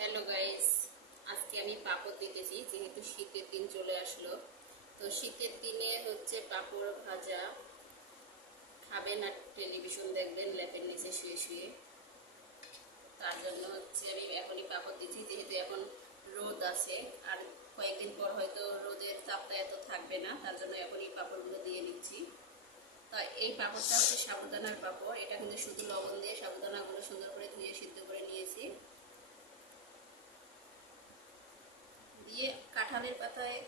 Hello guys, আজকে আমি পাপড় দিতেছি যেহেতু শীতের দিন চলে আসলো। তো শীতের দিনে হচ্ছে পাপড় ভাজা খাবেন আর টেলিভিশন দেখবেন ল্যাপের নিচে শুয়ে শুয়ে। তার জন্য হচ্ছে আমি এখনই পাপড় দিচ্ছি যেহেতু এখন রোদ আছে আর কয়েকদিন পর হয়তো রোদের তাপটা এত থাকবে না, তার জন্য এখনই পাপড়গুলো দিয়ে দিচ্ছি। তা এই পাপড়টা হচ্ছে সাবুদানার পাপড়, এটা কিন্তু শুধু লবণ দিয়ে সাবুদানাগুলো সুন্দর করে ধুয়ে সিদ্ধ করে নিয়েছি। দিয়ে কাঁঠালের পাতায়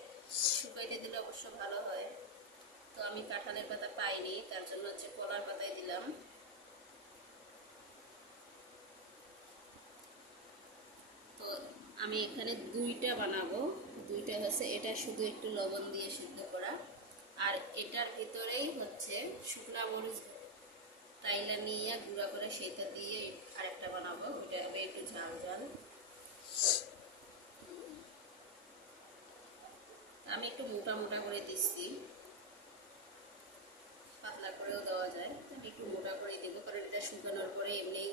শুকাইতে দিলে অবশ্য ভালো হয়, তো আমি কাঁঠালের পাতা পাইনি, তার জন্য হচ্ছে কলার পাতায় দিলাম। তো আমি এখানে দুইটা বানাবো, দুইটা হচ্ছে এটা শুধু একটু লবণ দিয়ে সিদ্ধ করা, আর এটার ভিতরেই হচ্ছে শুকনা মরিচ তাইলা নিয়ে গুঁড়া করে সেটা দিয়ে আরেকটা বানাবো, ওইটা হবে একটু ঝাল ঝাল। আমি একটু মোটা মোটা করে দিচ্ছি, পাতলা করেও দেওয়া যায়, আমি একটু মোটা করে দেবো কারণ এটা শুকানোর পরে এমনি